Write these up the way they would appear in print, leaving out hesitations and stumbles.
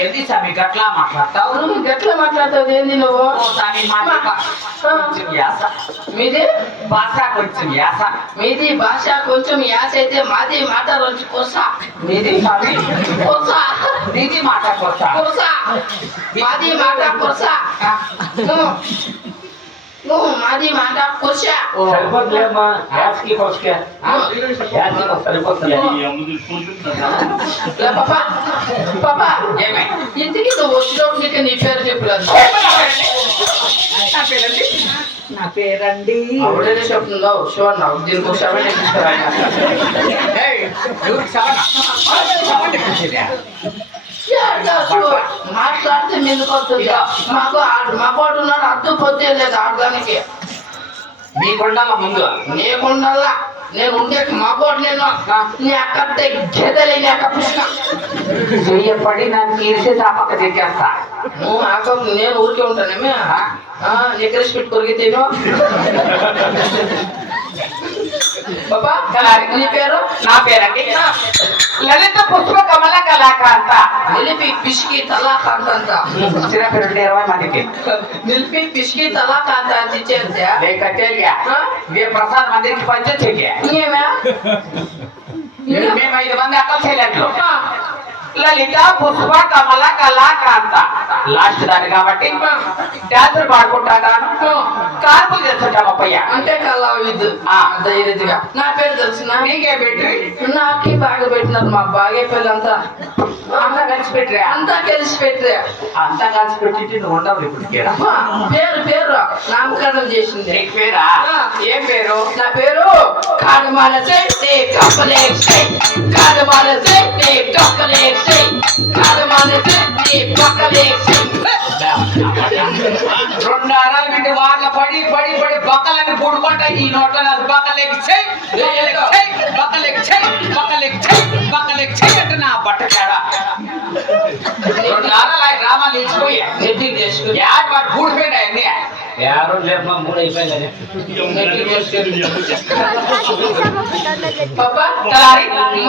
ఏంది స్వామి గట్లా మాట్లాడతావు? నువ్వు గట్లా మాట్లాడతావు ఏంది నువ్వు? స్వామి కొంచెం యాస, మీది భాష కొంచెం యాస. మీది భాష కొంచెం యాస అయితే మాది మాట రోజు కొస. మీది స్వామి కొస నీది మాట కొత్త. కొస మాది మాట కొస. నువ్వు మాది మాట కొస. సరిపోతులేమ్మా యాసకి కొసకే. యాసకి సరిపోతుంది. పాపా పాపా ఏమే ఇంటికి నువ్వు వచ్చినప్పుడు నీ పేరు చెప్పలేదు. నా పేరండి, నా పేరండి. అప్పుడే చెప్తున్నావు శివన్న దీనికి ఒక సెవెన్ మాట్లాడితే ఎందుకు వస్తుంది? మాకు మగవాడు ఉన్నాడు అడ్డు పొద్దే లేదు ఆడదానికి. నీకుండా ముందు నీకుండల్లా నేను ఉండే మగవాడు. నేను నీ అక్కడితే గెదలే నీ అక్క పుష్క చెయ్యపడి నన్ను తీరిసి ఆ పక్క తెచ్చేస్తా. నువ్వు అక్క నేను ఊరికే ఉంటానేమే. నెక్కరేసి పెట్టి కొరిగితేనో. బాబా నీ పేరు? నా పేరండి లలిత పుష్ప కమల కళాకాంత. నిలిపి పిసికి తలాకాంత అంత. చిన్న పేరు 20 మందికి నిలిపి పిసికి తలాకాంత అంత ఇచ్చేస్తే ये प्रसाद मंदिर की पंचायत है क्या? ఇంకేమే మేము 5 మంది అక్కలు చేయలేదు. లలిత పుష్ప కమల కళాకాంత లాస్ట్ దాని కాబట్టి డాన్సులు పాడుకుంటాను, కార్పులు చేస్తుంటామయ్య. అంటే కల్లా విద్దు ధైర్యగా. నా పేరు తెలిసిన నీకే పెట్టి నాకి బాగా పెట్టినారు. మా బాగే పిల్లంతా అంతా కలిసి పెట్టరా? అంతా కలిసి పెట్టే. అంతా కలిసి పెట్టి నువ్వు ఉండవు ఇప్పటికే. పేరు పేరు నామకరణం చేసింది. నీకు పేరా? ఏం పేరు? నా పేరు కాడమానసే కప్పలేసే కాడమానసే కప్పలేసే కాడమానసే కప్పలేసే. 2 అరాలు పెట్టి వాళ్ళ పడి పడి పడి బక్కలని పూడుకుంటాయి. ఈ నోట్ల బక్కలేకి చెయ్యి బక్కలేకి చెయ్యి బక్కలేకి చెయ్యి బక్కలేకి చెయ్యి అంటే నా బట్ట కాడ 2 అరాలు గ్రామాలు ఇచ్చిపోయి నెట్టింగ్ చేసుకుని యాడ్ వాడు పూడిపోయినాయి అన్నీ. యారో చెప్పమా 3 అయిపోయింది. పాపా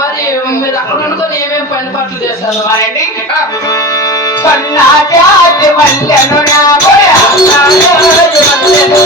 మరి మీరు అక్కడ అనుకొని ఏమేమి పని పాటలు చేస్తారు? మరండి సన్నాజాతి మల్లెను నా బోయ సన్నాజాతి మల్లెను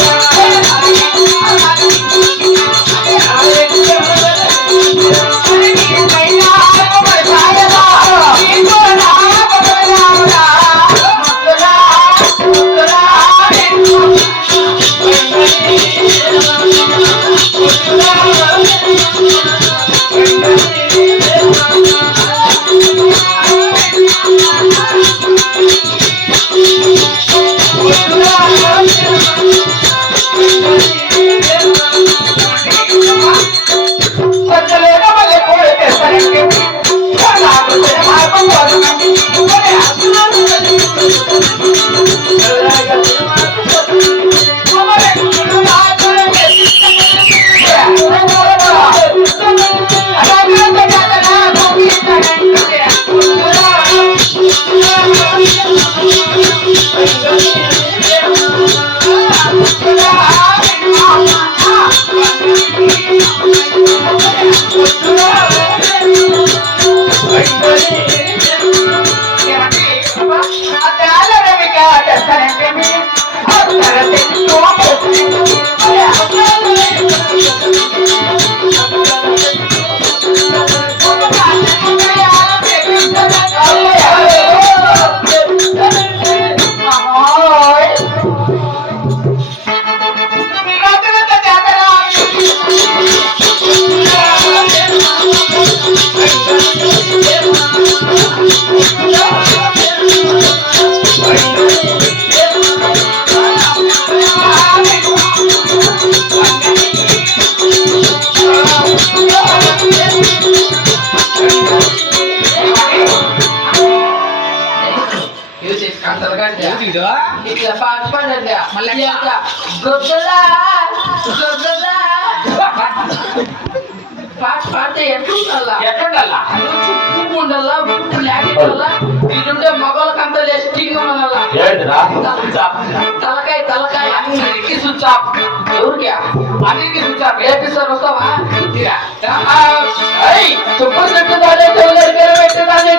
ఇట్లా పాట పాడండి. మళ్ళీ గొప్పలా గొప్పలా పాట పాడితే ఎట్లుండాలా ఎట్లుండాలా ఉప్పు ఉండాలా ఉప్పు లేకుండా ఇటుంటే మగవాళ్ళకంతా లెస్టింగ్ ఉండాలా ఏంటిరా తలకాయ తలకాయ అన్నిటికీ స్విచ్ ఆఫ్ ఎవరికి అన్నిటికీ స్విచ్ ఆఫ్ ఏపిస్తారు వస్తావా ఇరా. తుప్పలు పెట్టుదానే చెవులు పెట్టదానే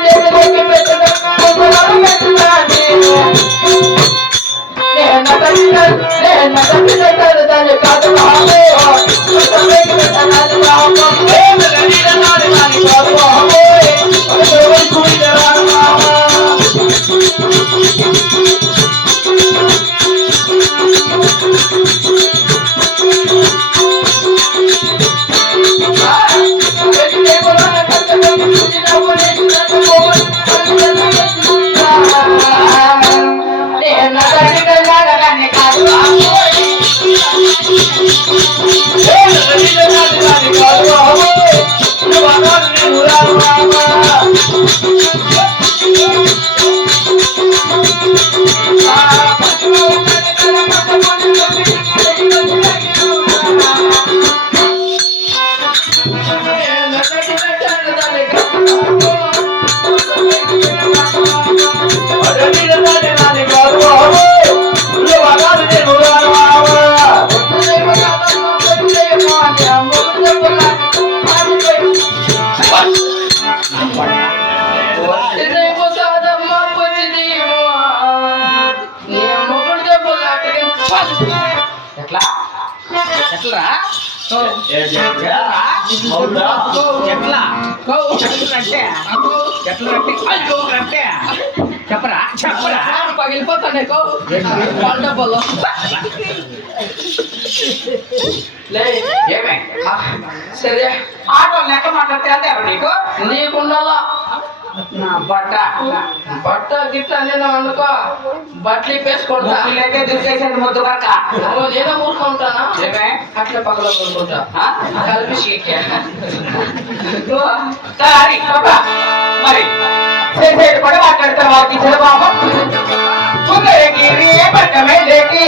ఎట్లా ఎట్లా అవునా ఎట్లా ఎట్లంటే ఎట్లంటే అయ్యో అంటే చెప్పరా చెప్పరా పగిలిపోతానే డబ్బులు ఏమే సరే ఆటో లెక్క మాట్లాడితే అంతే నీకు నీకుండాలా నా బట్ట బట్ట గిట్ట నేను అనుకో బట్టలు వేసుకుంటా ముక్కులైతే దుర్చేసేది ముద్దు కనుక నేనే ఊరుకుంటానా ఏమే అట్లా పగల ఊరుకుంటా కలిపి సరే మరి చేసేది కూడా మాట్లాడతారు వారికి బాబు సుందరగిరి పట్టమే లేకి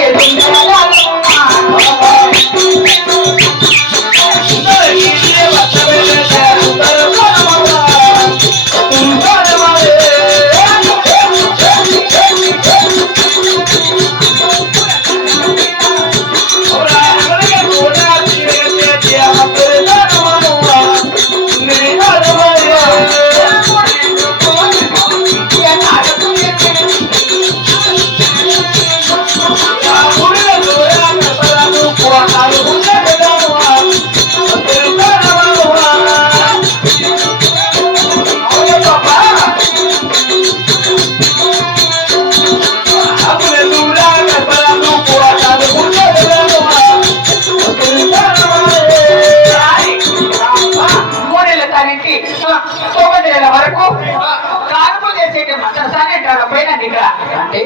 అంటే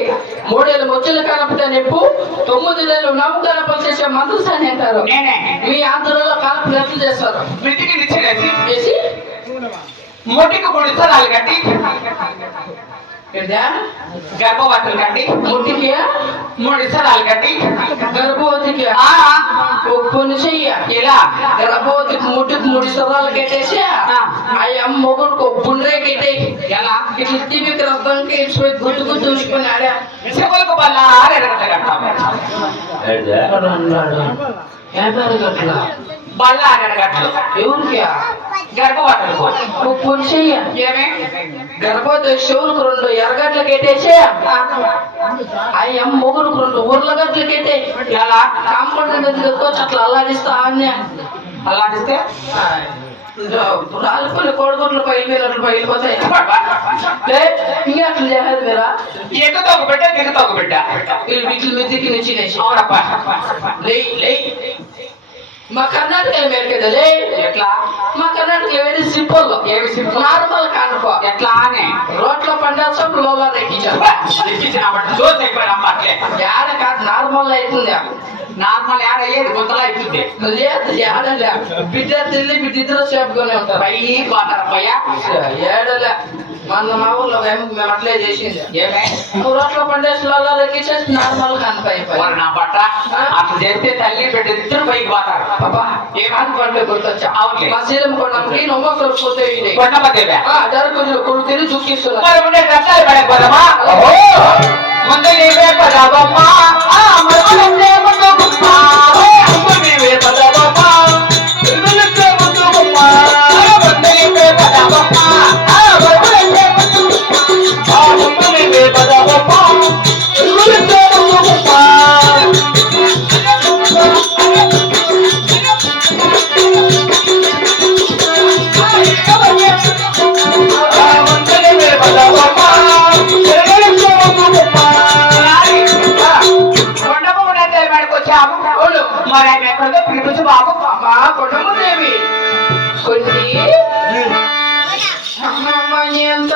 3 ఏళ్ళు మొచ్చులు కలపతే నిప్పు 9 ఏళ్ళు నవ్వు కలపలు చేసే మందుసాని అంటారు నేనే మీ ఆంధ్రలో కలపలు ఎట్లు చేస్తారు బ్రిటికి నిచ్చేసి వేసి మొట్టికి 3 స్థలాలు కట్టి గర్భవతులు కట్టి ముట్టికి 3 స్థలాలు కట్టి గర్భవతికి కొన్ని చెయ్య ఇలా గర్భవతికి ముట్టికి 3 స్థలాలు కట్టేసి ఆ మొగుడుకు బుండ్రే కట్టే ఎలా ఇట్లా టీవీకి రక్తానికి ఇచ్చిపోయి గుర్తు గుర్తు ఉంచుకొని ఆడా చెవులకు బల్లా కట్టాము గట్ల బల్లా గట్లు ఎవరికి గర్భవతులకు కొన్ని చెయ్య ఏమే గర్భవతి చెవులకు 2 ఎర్రగడ్డలు కట్టేసి ఆ మొగుడుకు 2 ఉర్లగడ్డలు కట్టే ఎలా కాంపౌండ్ ఎత్తుకొచ్చి అట్లా అల్లాడిస్తా అన్నే అలాంటిస్తే రాలిపోయిన కోడిగుడ్లు పైలిపోయినట్లు పైలిపోతాయి ఇంకా అట్లా చేయలేదు మీరా ఎక్కుతో ఒక బిడ్డ దిగుతో ఒక బిడ్డ వీళ్ళు వీటిని మెతికి నచ్చినేసి అవునప్ప లే మా కర్ణాటక మేరకేదలే ఎట్లా మా కర్ణాటక వెరీ సింపుల్ ఏమి సింపుల్ నార్మల్ కానుకో ఎట్లా అని రోడ్లో పండాల్సిన లోలా ఎక్కించారు ఎక్కించిన దోశ అయిపోయిన అమ్మ అట్లే యాడ కాదు నార్మల్ అవుతుంది నార్మల్ యాడ్ అయ్యేది గుంతలా అవుతుంది లేదు ఏడలే బిడ్డ తిల్లి బిడ్డ ఇద్దరు సేపుగానే ఉంటారు పై పోతారు పయ్య ఏడలే మన మా ఊర్లో మేము అట్లే చేసింది. ఏమే నువ్వు రోడ్ల పండేసులలో రెక్కించేసి నార్మల్ కనిపోయి మరి నా బట్ట అట్లా చేస్తే తల్లి బిడ్డ ఇద్దరు పైకి పోతారు. బాబా ఏమాది పండుగ గుర్తొచ్చా అవునులే. మా శీలం కొనకి నొమ్మ సరిపోతే కొండమదేవే జరుగుతున్న కొడు తిరిగి చూపిస్తున్నా మరి ఉండే కష్టాలు పడకపోదమ్మా. ముందు నీవే పదావమ్మా, ముందే ముందు గుమ్మ, ముందు నీవే పదావమ్మా, ముందే ముందు గుమ్మ, ముందు నీవే పదావమ్మా, ముందే ముందు గుమ్మ, ముందు నీవే పదావమ్మా, ముందే ముందు గుమ్మ. మరి ఆయన ఎక్కడితో పిలిపించు బాబు. అమ్మా కొండమ్మదేవి కొన్ని అమ్మమ్మ ఎంత